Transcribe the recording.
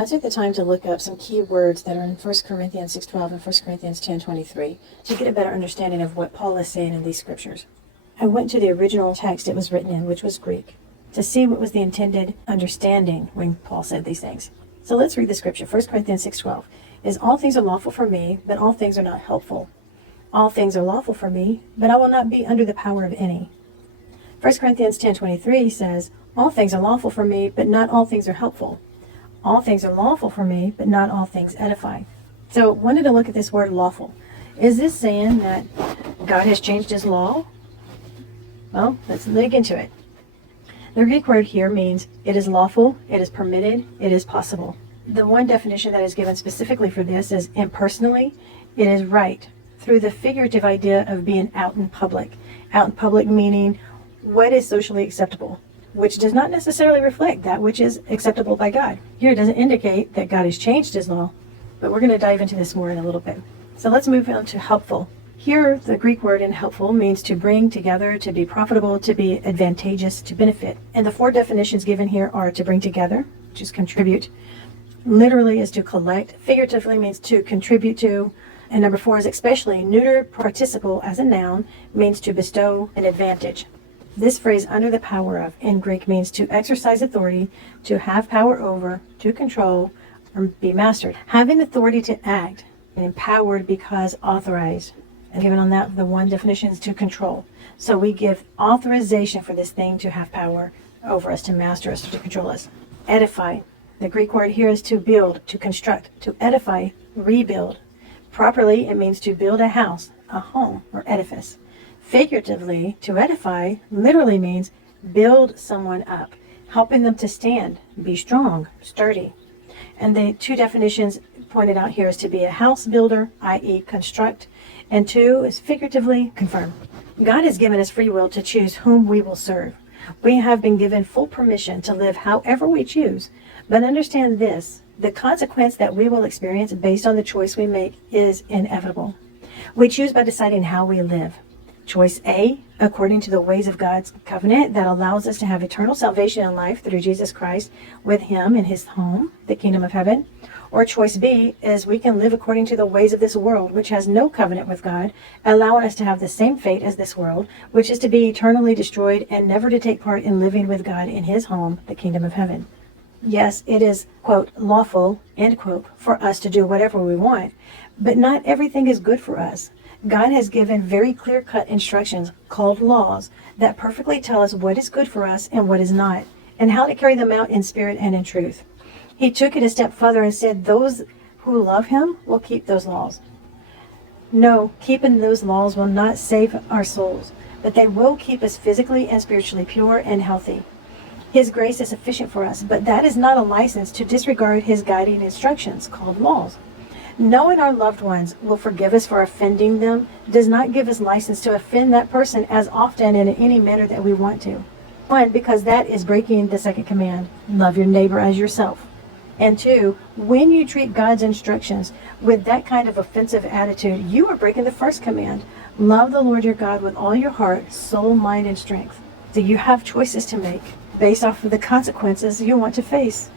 I took the time to look up some key words that are in 1 Corinthians 6:12 and 1 Corinthians 10:23 to get a better understanding of what Paul is saying in these scriptures. I went to the original text it was written in, which was Greek, to see what was the intended understanding when Paul said these things. So let's read the scripture. 1 Corinthians 6:12 is, all things are lawful for me, but all things are not helpful. All things are lawful for me, but I will not be under the power of any. 1 Corinthians 10:23 says, all things are lawful for me, but not all things are helpful. All things are lawful for me, but not all things edify. So wanted to look at this word lawful. Is this saying that God has changed his law? Well, let's dig into it. The Greek word here means it is lawful, it is permitted, it is possible. The one definition that is given specifically for this is impersonally, it is right, through the figurative idea of being out in public. Out in public meaning what is socially acceptable, which does not necessarily reflect that which is acceptable by God. Here it doesn't indicate that God has changed his law, but we're going to dive into this more in a little bit. So let's move on to helpful. Here, the Greek word in helpful means to bring together, to be profitable, to be advantageous, to benefit. And the four definitions given here are to bring together, which is contribute. Literally is to collect. Figuratively means to contribute to. And number 4 is especially. Neuter participle as a noun means to bestow an advantage. This phrase, under the power of, in Greek means to exercise authority, to have power over, to control, or be mastered. Having authority to act, and empowered because authorized. And given on that, the one definition is to control. So we give authorization for this thing to have power over us, to master us, to control us. Edify. The Greek word here is to build, to construct, to edify, rebuild. Properly, it means to build a house, a home, or edifice. Figuratively, to edify literally means build someone up, helping them to stand, be strong, sturdy. And the two definitions pointed out here is to be a house builder, i.e. construct, and 2 is figuratively confirm. God has given us free will to choose whom we will serve. We have been given full permission to live however we choose, but understand this, the consequence that we will experience based on the choice we make is inevitable. We choose by deciding how we live. Choice A, according to the ways of God's covenant that allows us to have eternal salvation and life through Jesus Christ with him in his home, the kingdom of heaven. Or choice B is we can live according to the ways of this world, which has no covenant with God, allowing us to have the same fate as this world, which is to be eternally destroyed and never to take part in living with God in his home, the kingdom of heaven. Yes, it is, quote, lawful, end quote, for us to do whatever we want, but not everything is good for us. God has given very clear-cut instructions called laws that perfectly tell us what is good for us and what is not, and how to carry them out in spirit and in truth. He took it a step further and said those who love him will keep those laws. No, keeping those laws will not save our souls, but they will keep us physically and spiritually pure and healthy. His grace is sufficient for us, but that is not a license to disregard his guiding instructions called laws. Knowing our loved ones will forgive us for offending them does not give us license to offend that person as often and in any manner that we want to. 1, because that is breaking the second command, love your neighbor as yourself. And 2, when you treat God's instructions with that kind of offensive attitude, you are breaking the first command, love the Lord your God with all your heart, soul, mind, and strength. So you have choices to make based off of the consequences you want to face.